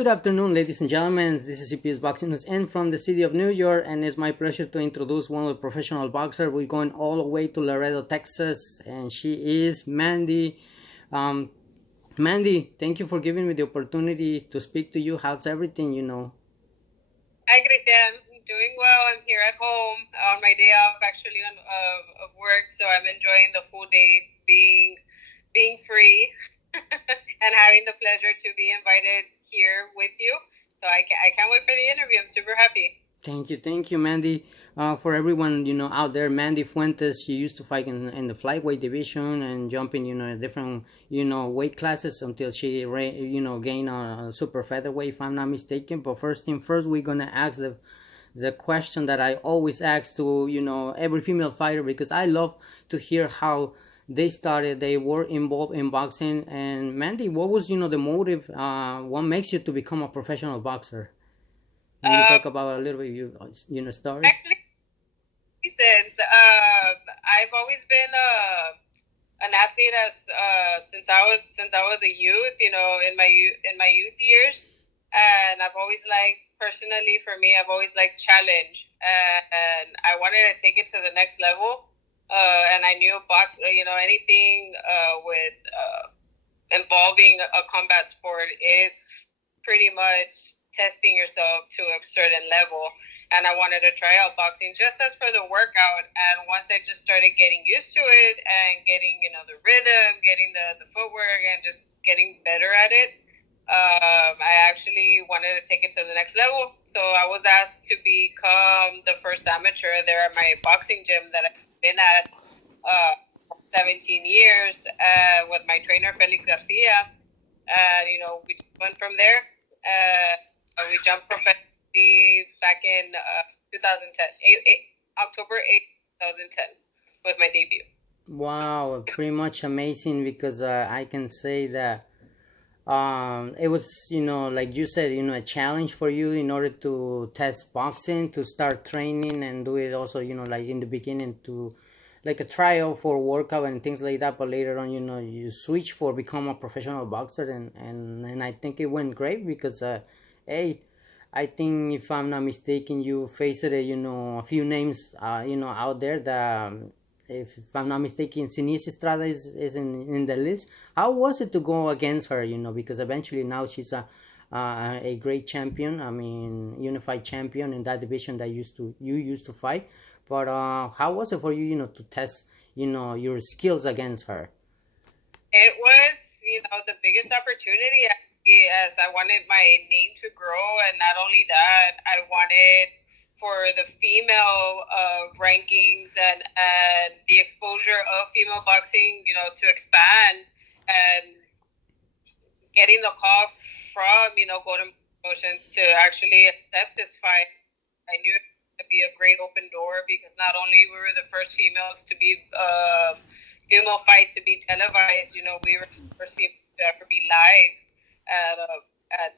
Good afternoon, ladies and gentlemen. This is Bpxing News and from the city of New York, and it's my pleasure to introduce one of the professional boxers. We're going all the way to Laredo, Texas, and she is Mandy. Mandy, thank you for giving me the opportunity to speak to you. How's everything, Hi, Christian. Doing well. I'm here at home on my day off, actually, of work. So I'm enjoying the full day being free and having the pleasure to be invited here with you. So I can't wait for the interview. I'm super happy. Thank you, Mandy. For everyone, out there, Mandy Fuentes, she used to fight in the Flyweight Division and jumping, different, weight classes until she, gained a super featherweight, if I'm not mistaken. But first thing first, we're going to ask the question that I always ask to, every female fighter, because I love to hear how they were involved in boxing. And Mandy, what was, the motive? What makes you to become a professional boxer? Can you talk about a little bit your story? Actually, reasons. I've always been an athlete since I was a youth. In my youth years, and I've always liked, personally for me, I've always liked challenge, and I wanted to take it to the next level. And I knew anything with involving a combat sport is pretty much testing yourself to a certain level. And I wanted to try out boxing just as for the workout. And once I just started getting used to it and getting, the rhythm, getting the footwork and just getting better at it, I actually wanted to take it to the next level. So I was asked to become the first amateur there at my boxing gym that I've been at 17 years with my trainer, Felix Garcia. We went from there. We jumped professionally back in 2010. October 8th, 2010 was my debut. Wow, pretty much amazing, because I can say that it was, like you said, a challenge for you in order to test boxing, to start training and do it also, like in the beginning to like a trial for workout and things like that, but later on, you switch for become a professional boxer, and I think it went great because hey, I think if I'm not mistaken, you faced a few names out there that if I'm not mistaken, Sinise Estrada is in the list. How was it to go against her, because eventually now she's a great champion, I mean unified champion in that division that you used to fight. But how was it for you, to test, your skills against her? It was, the biggest opportunity, as I wanted my name to grow. And not only that, I wanted for the female rankings and the exposure of female boxing, to expand. And getting the call from, Golden Promotions to actually accept this fight, I knew it would be a great open door, because not only we were the first females to be female fight to be televised, we were the first female to ever be live at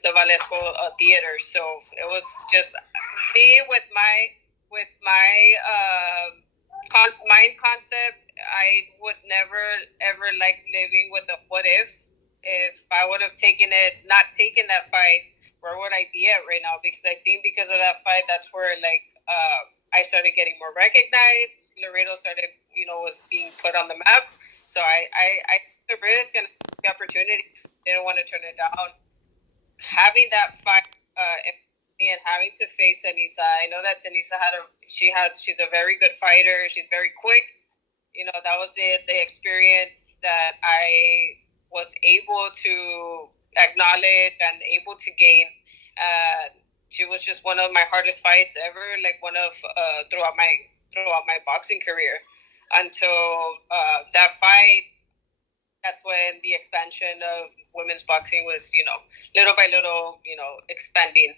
the Valesco Theater. So it was just me with my mind concept. I would never ever like living with a what if I would have not taken that fight, where would I be at right now? Because I think because of that fight, that's where I started getting more recognized. Laredo started, was being put on the map. So I took the risk and the opportunity. Didn't want to turn it down. Having that fight and having to face Anissa, I know that Anissa she's a very good fighter. She's very quick. That was the experience that I was able to acknowledge and able to gain. She was just one of my hardest fights ever, like one of throughout my boxing career. Until that fight, that's when the expansion of women's boxing was, little by little, expanding.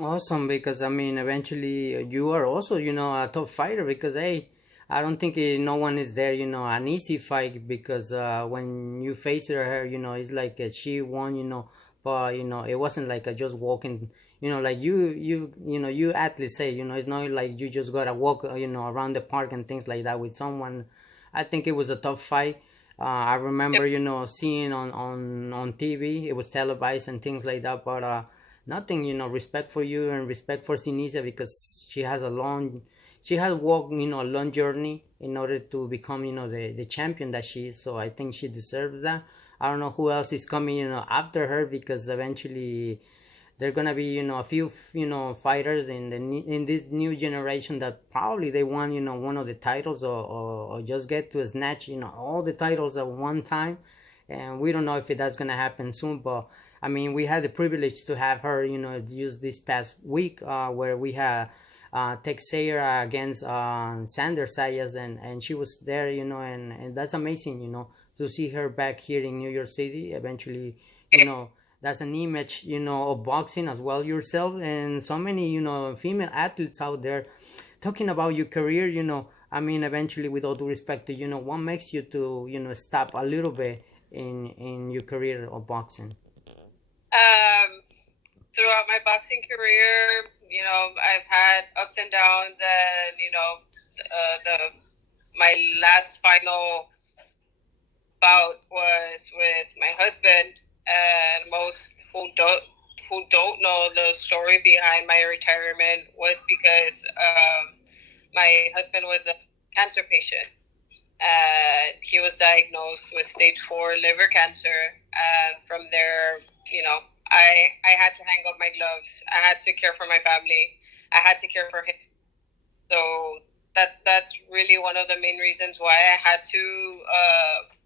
Awesome, because I mean, eventually you are also, a top fighter, because hey, I don't think no one is there, an easy fight, because when you face her, it's like she won, but it wasn't like just walking, like you athletes say, it's not like you just gotta walk, around the park and things like that with someone. I think it was a tough fight. I remember, you know, seeing on TV, it was televised and things like that, but nothing, you know, respect for you and respect for Sinisa, because she has walked, you know, a long journey in order to become, you know, the champion that she is. So I think she deserves that. I don't know who else is coming, you know, after her, because eventually there are gonna be, you know, a few, you know, fighters in this new generation that probably they want, you know, one of the titles, or just get to snatch, you know, all the titles at one time. And we don't know if that's gonna happen soon, but I mean, we had the privilege to have her, you know, use this past week, where we had Teixeira against Sander Sayas, and she was there, you know, and that's amazing, you know, to see her back here in New York City. Eventually, you know, that's an image, you know, of boxing as well yourself, and so many, you know, female athletes out there talking about your career, you know. I mean, eventually, with all due respect to, you know, what makes you to, you know, stop a little bit in your career of boxing? Throughout my boxing career, you know, I've had ups and downs, and you know, my last final bout was with my husband, and most who don't know the story behind my retirement was because my husband was a cancer patient, and he was diagnosed with stage 4 liver cancer. And from there, you know, I had to hang up my gloves. I had to care for my family. I had to care for him. So that's really one of the main reasons why I had to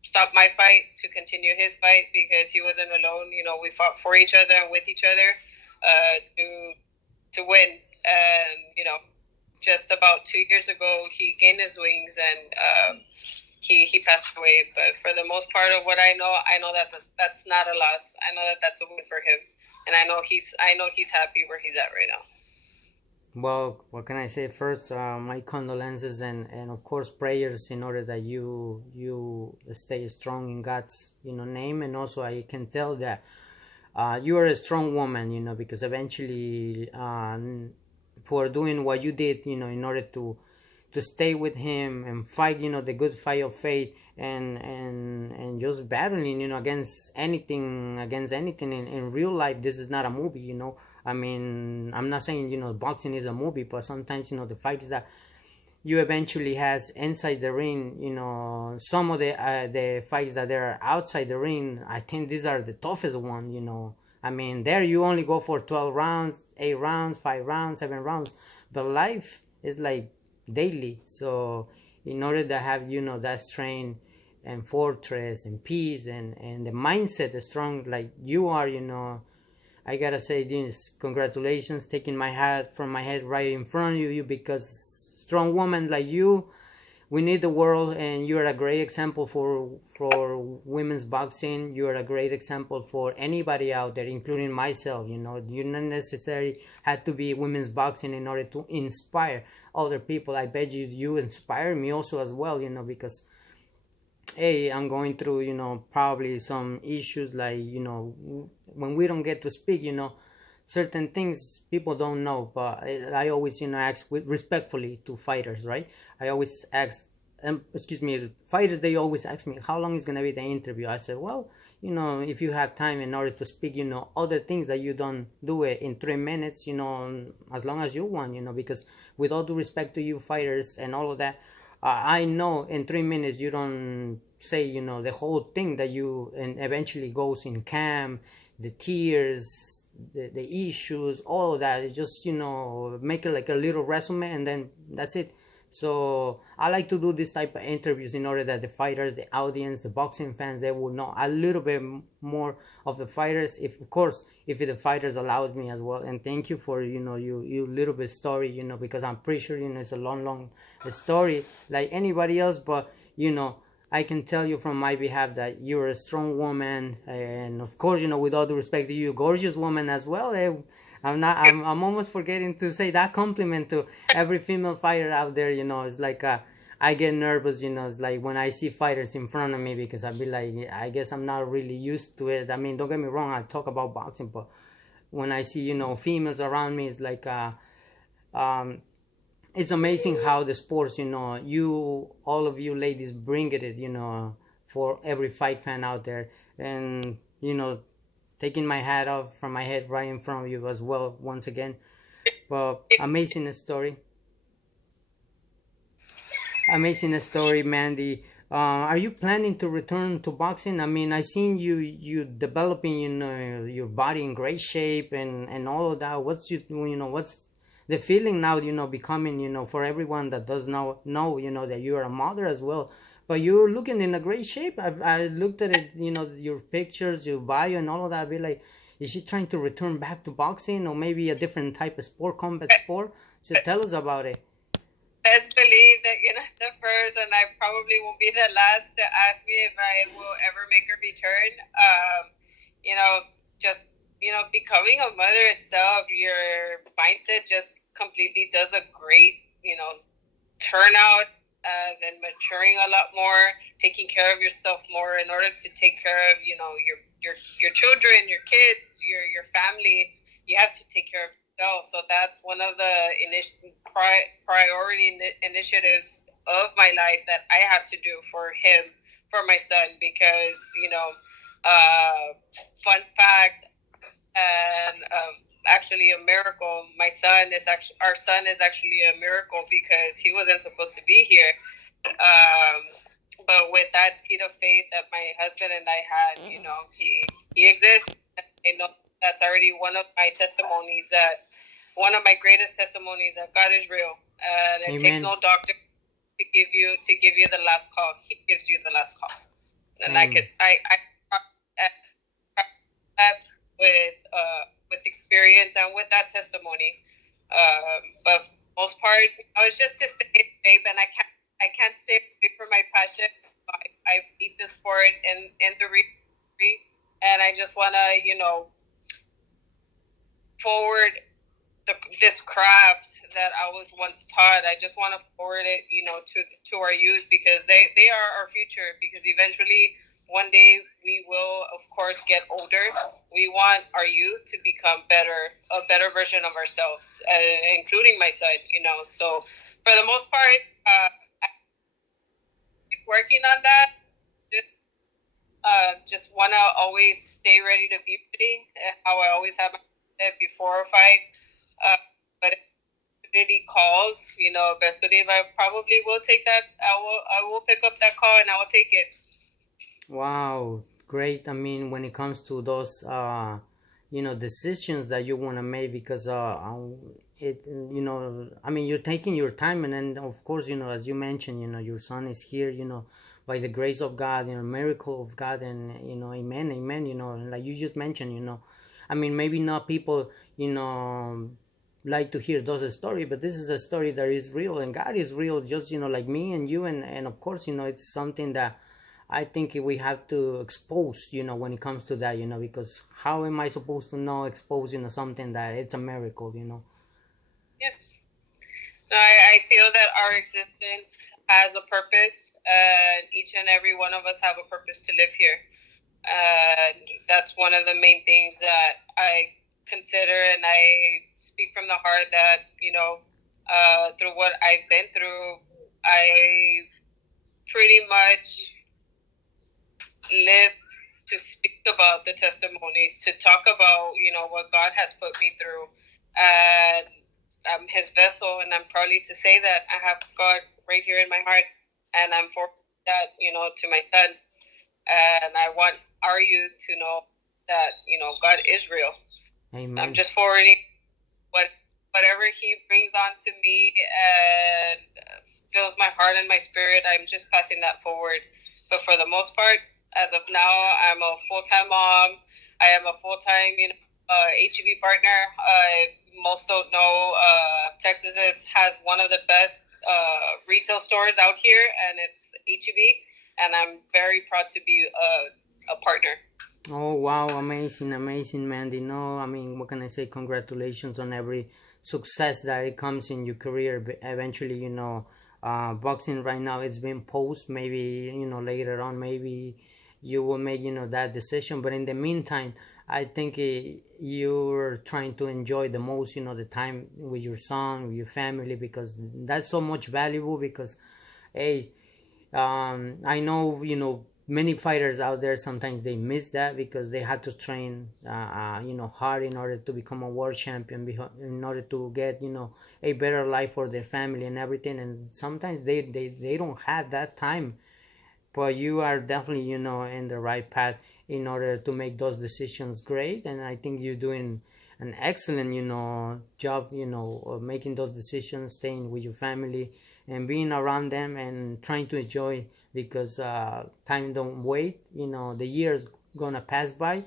stop my fight to continue his fight, because he wasn't alone. You know, we fought for each other and with each other to win. And you know, just about 2 years ago, he gained his wings, and he passed away. But for the most part of what I know that that's not a loss. I know that that's a win for him, and I know he's happy where he's at right now. Well, what can I say? First, my condolences, and of course prayers in order that you stay strong in God's, you know, name. And also I can tell that you are a strong woman, you know, because eventually for doing what you did, you know, in order to stay with him and fight, you know, the good fight of faith, and just battling, you know, against anything in real life. This is not a movie, you know. I mean, I'm not saying, you know, boxing is a movie, but sometimes, you know, the fights that you eventually has inside the ring, you know, some of the fights that are outside the ring, I think these are the toughest one, you know. I mean, there you only go for 12 rounds, 8 rounds, 5 rounds, 7 rounds, but life is like daily. So in order to have, you know, that strength and fortress and peace and the mindset is strong like you are, you know, I gotta say this, congratulations, taking my hat from my head right in front of you, because strong woman like you, we need the world, and you're a great example for women's boxing. You're a great example for anybody out there, including myself. You know, you not necessarily had to be women's boxing in order to inspire other people. I bet you inspire me also as well, you know, because hey, I'm going through, you know, probably some issues, like, you know, when we don't get to speak, you know, certain things people don't know. But I always, you know, ask respectfully to fighters, right? I always ask, fighters, they always ask me, how long is going to be the interview? I said, well, you know, if you have time in order to speak, you know, other things that you don't do it in 3 minutes, you know, as long as you want, you know, because with all due respect to you fighters and all of that, I know in 3 minutes you don't say, you know, the whole thing that you, and eventually goes in camp, the tears, the issues, all of that. It's just, you know, make it like a little resume, and then that's it. So I like to do this type of interviews in order that the fighters, the audience, the boxing fans, they will know a little bit more of the fighters, if of course if the fighters allowed me as well. And thank you for, you know, you little bit story, you know, because I'm pretty sure, you know, it's a long story like anybody else, but you know, I can tell you from my behalf that you're a strong woman, and of course, you know, with all due respect to you, gorgeous woman as well. I'm almost forgetting to say that compliment to every female fighter out there. You know, it's like I get nervous. You know, it's like when I see fighters in front of me, because I be like, I guess I'm not really used to it. I mean, don't get me wrong, I talk about boxing, but when I see, you know, females around me, it's like it's amazing how the sports, you know, all of you ladies bring it, you know, for every fight fan out there. And, you know, taking my hat off from my head right in front of you as well, once again. But amazing story. Amazing story, Mandy. Are you planning to return to boxing? I mean, I seen you developing, you know, your body in great shape and all of that. What's what's the feeling now? You know, becoming, you know, for everyone that does know, you know, that you are a mother as well. But you're looking in a great shape. I looked at it, you know, your pictures, your bio, and all of that. I'd be like, is she trying to return back to boxing or maybe a different type of sport, combat sport? So tell us about it. Best believe that you're not the first, and I probably won't be the last to ask me if I will ever make a return. You know, just becoming a mother itself, your mindset just completely does a great, turnout, as in maturing a lot more, taking care of yourself more in order to take care of, your children, your kids, your family. You have to take care of yourself. So that's one of the priority initiatives of my life that I have to do for him, for my son, because, fun fact, and actually a miracle. Our son is actually a miracle because he wasn't supposed to be here. But with that seed of faith that my husband and I had, he exists. I know that's already one of my testimonies, one of my greatest testimonies, that God is real, and it takes no doctor to give you the last call. He gives you the last call, and Amen. I with experience and with that testimony. But for the most part, it's just to stay in shape, and I can't stay away from my passion. I beat this sport in the ring, and I just want to, forward this craft that I was once taught. I just want to forward it, to our youth, because they are our future. Because eventually, one day, we will, of course, get older. We want our youth to become a better version of ourselves, including my son. So for the most part, I keep working on that. Just want to always stay ready to be ready, how I always have before a fight. But if opportunity calls, best believe I probably will take that. I will pick up that call and I will take it. Wow, great. I mean, when it comes to those, decisions that you want to make, because I mean, you're taking your time, and then of course, as you mentioned, your son is here, by the grace of God, miracle of God, and amen, like you just mentioned, I mean, maybe not people, like to hear those stories, but this is the story that is real, and God is real, just like me and you, and of course, it's something that I think we have to expose, when it comes to that, because how am I supposed to know expose, something that it's a miracle, Yes. No, I feel that our existence has a purpose, and each and every one of us have a purpose to live here. And that's one of the main things that I consider, and I speak from the heart that, through what I've been through, I pretty much live to speak about the testimonies, to talk about, what God has put me through. And I'm his vessel, and I'm proud to say that I have God right here in my heart, and I'm for that, to my son. And I want our youth to know that, God is real. Amen. I'm just forwarding whatever he brings on to me and fills my heart and my spirit. I'm just passing that forward. But for the most part, as of now, I'm a full-time mom. I am a full-time, HEB partner. Most don't know, Texas has one of the best retail stores out here, and it's HEB. And I'm very proud to be a partner. Oh, wow. Amazing, Mandy. No, I mean, what can I say? Congratulations on every success that it comes in your career. But eventually, boxing right now, it's been paused. Maybe, later on, maybe you will make, that decision. But in the meantime, I think you're trying to enjoy the most, the time with your son, with your family, because that's so much valuable. Because, hey, I know, many fighters out there, sometimes they miss that because they had to train hard in order to become a world champion, in order to get a better life for their family and everything, and sometimes they don't have that time. But you are definitely in the right path in order to make those decisions great, and I think you're doing an excellent job of making those decisions, staying with your family and being around them and trying to enjoy, because time don't wait. The years gonna pass by,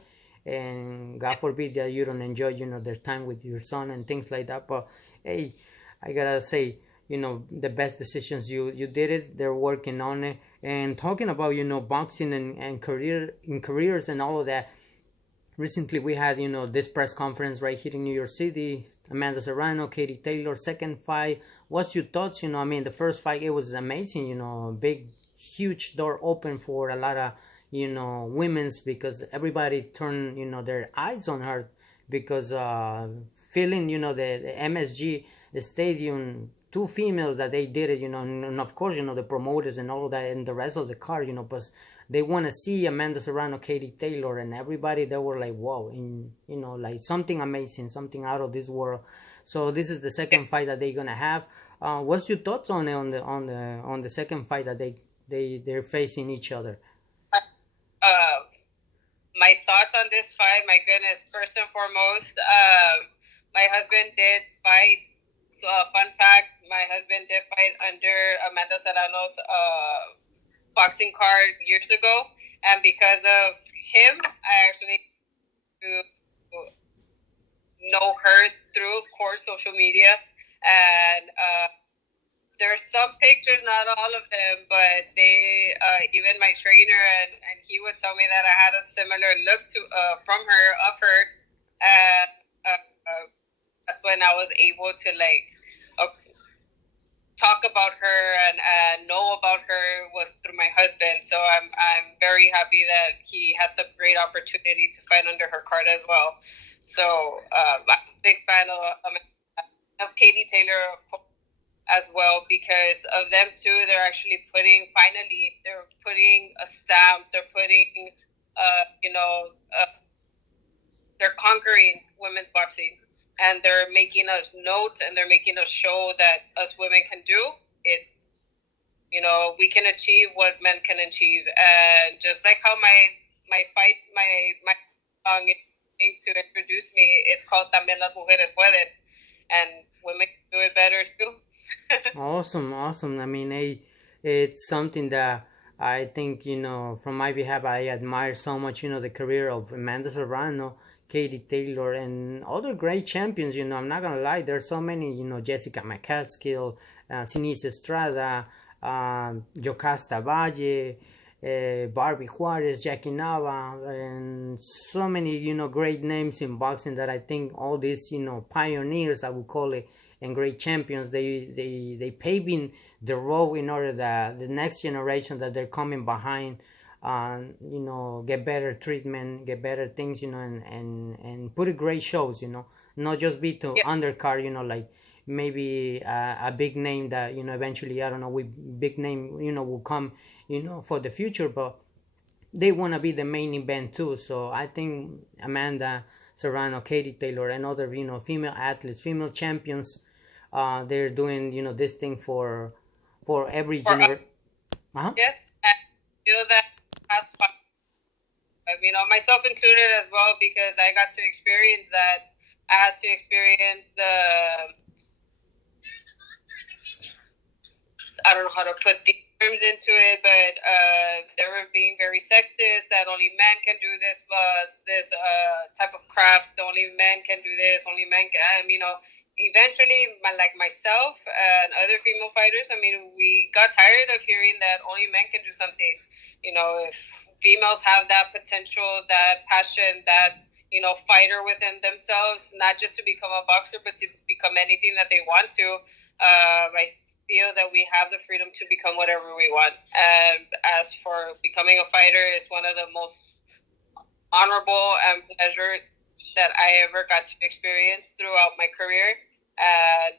and God forbid that you don't enjoy their time with your son and things like that. But hey, I gotta say, the best decisions, you did it. They're working on it. And talking about boxing and careers and all of that, recently we had this press conference right here in New York City. Amanda Serrano, Katie Taylor, second fight. What's your thoughts? I mean, the first fight, it was amazing. Big, huge door open for a lot of women's, because everybody turned their eyes on her, because filling the MSG stadium, two females that they did it, and of course the promoters and all of that and the rest of the card, but they want to see Amanda Serrano, Katie Taylor, and everybody. They were like, wow, and like something amazing, something out of this world. So this is the second fight that they're gonna have. What's your thoughts on it, on the second fight that they're facing each other? My thoughts on this fight, my goodness, first and foremost, my husband did fight. So, fun fact, my husband did fight under Amanda Serrano's boxing card years ago, and because of him, I actually know her through, of course, social media. And there's some pictures, not all of them, but they even my trainer and he would tell me that I had a similar look to from her, of her, and that's when I was able to talk about her and know about her, was through my husband. So I'm very happy that he had the great opportunity to fight under her card as well. So I'm a big fan of Katie Taylor as well, because of them too. They're actually putting a stamp. They're putting they're conquering women's boxing. And they're making us note, and they're making us show that us women can do it. We can achieve what men can achieve. And just like how my song to introduce me, it's called También las mujeres pueden, and women can do it better too. Awesome. I mean, it's something that I think from my behalf, I admire so much. The career of Amanda Serrano, Katie Taylor, and other great champions. I'm not gonna lie, there's so many. Jessica McCaskill, Sinise Estrada, Yocasta Valle, Barbie Juarez, Jackie Nava, and so many great names in boxing, that I think all these pioneers, I would call it, and great champions, they paving the road in order that the next generation that they're coming behind get better treatment, get better things, and put great shows, not just be to undercard, like maybe a big name that, eventually, I don't know, big name, will come, for the future, but they want to be the main event too. So I think Amanda Serrano, Katie Taylor, and other, female athletes, female champions, they're doing, this thing for every generation. Yes, I feel that past five, myself included as well, because I got to experience that. I had to experience I don't know how to put the terms into it, but they were being very sexist, that only men can do this type of craft, only men can do this, only men can, eventually, like myself and other female fighters, we got tired of hearing that only men can do something. If females have that potential, that passion, that, fighter within themselves, not just to become a boxer, but to become anything that they want to, I feel that we have the freedom to become whatever we want. And as for becoming a fighter, it's one of the most honorable and pleasure that I ever got to experience throughout my career. And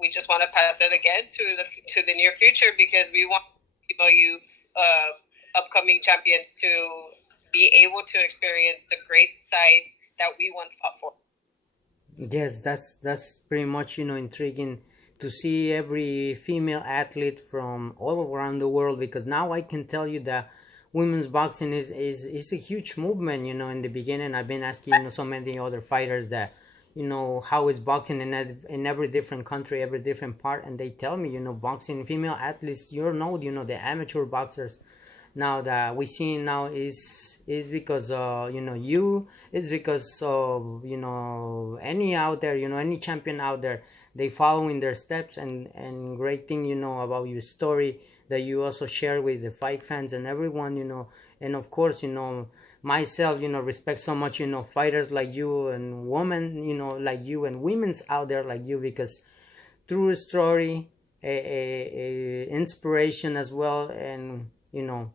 we just want to pass it again to the near future, because we want youth upcoming champions to be able to experience the great sight that we once fought for. Yes, that's pretty much, you know, intriguing to see every female athlete from all around the world, because now I can tell you that women's boxing is a huge movement. You know, in the beginning I've been asking, you know, so many other fighters that, you know, how is boxing in every different country, every different part, and they tell me, you know, boxing female athletes, you know, the amateur boxers now that we see now is because you know, it's because of, you know, any out there, you know, any champion out there, they follow in their steps. And great thing, you know, about your story that you also share with the fight fans and everyone, you know. And of course, you know, myself, you know, respect so much, you know, fighters like you and women, you know, like you, and women's out there like you, because true story, a inspiration as well. And you know,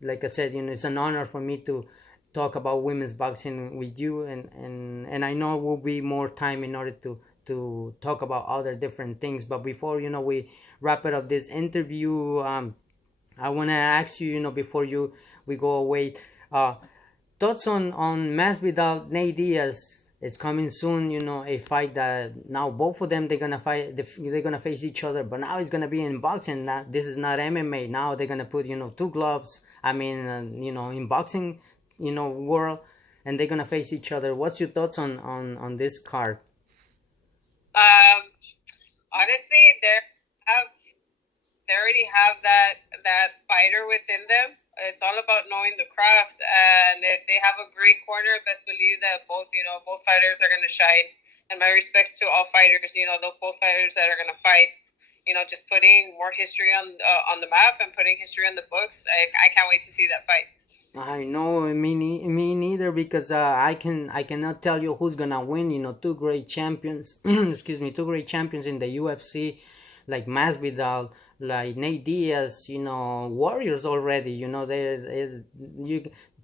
like I said, you know, it's an honor for me to talk about women's boxing with you, and I know it will be more time in order to talk about other different things. But before, you know, we wrap it up this interview, I want to ask you, you know, before we go away, thoughts on Masvidal, Nate Diaz. It's coming soon, you know, a fight that now both of them, they're gonna fight, they're gonna face each other, but now it's gonna be in boxing. Now this is not MMA. Now they're gonna put, you know, two gloves. I mean, you know, in boxing, you know, world, and they're gonna face each other. What's your thoughts on this card? Honestly, they already have that fighter within them. It's all about knowing the craft, and if they have a great corner, best believe that both fighters are going to shine. And my respects to all fighters, you know, both fighters that are going to fight. You know, just putting more history on the map and putting history on the books. I can't wait to see that fight. I know, me neither, because I cannot tell you who's gonna win. You know, two great champions, excuse me, two great champions in the UFC, like Masvidal, like Nate Diaz. You know, warriors already. You know,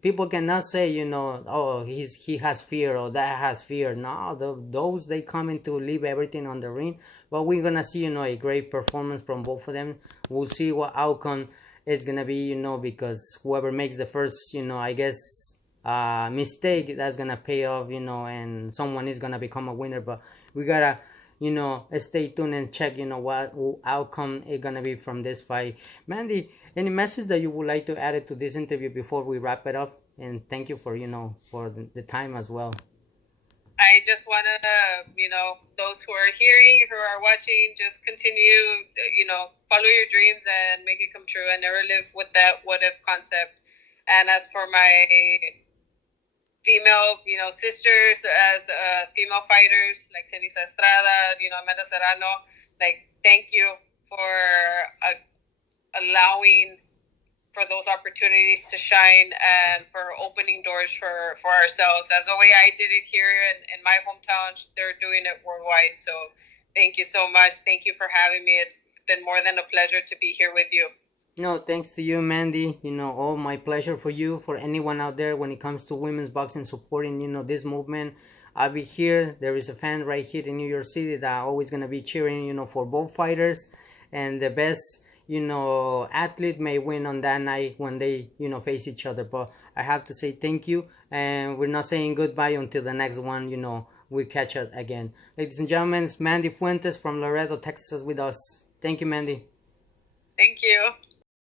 people cannot say, you know, oh, he has fear or that has fear. No, those they coming to leave everything on the ring. But we're gonna see, you know, a great performance from both of them. We'll see what outcome it's gonna be, you know, because whoever makes the first, you know, I guess mistake, that's gonna pay off, you know, and someone is gonna become a winner. But we gotta, you know, stay tuned and check, you know, what outcome it's gonna be from this fight. Mandy, any message that you would like to add to this interview before we wrap it up? And thank you for, you know, for the time as well. I just want to, you know, those who are hearing, who are watching, just continue, you know, follow your dreams and make it come true, and never live with that what if concept. And as for my female, you know, sisters, as female fighters like Cindy Estrada, you know, Amanda Serrano, like, thank you for allowing for those opportunities to shine and for opening doors for ourselves. As the way I did it here in my hometown, they're doing it worldwide. So thank you so much. Thank you for having me. It's been more than a pleasure to be here with you. No, thanks to you, Mandy. You know, all my pleasure for you, for anyone out there when it comes to women's boxing, supporting, you know, this movement. I'll be here. There is a fan right here in New York City that always going to be cheering, you know, for both fighters, and the best, you know, athlete may win on that night when they, you know, face each other. But I have to say thank you, and we're not saying goodbye until the next one, you know, we catch up again. Ladies and gentlemen, it's Mandy Fuentes from Laredo, Texas with us. Thank you, Mandy. Thank you.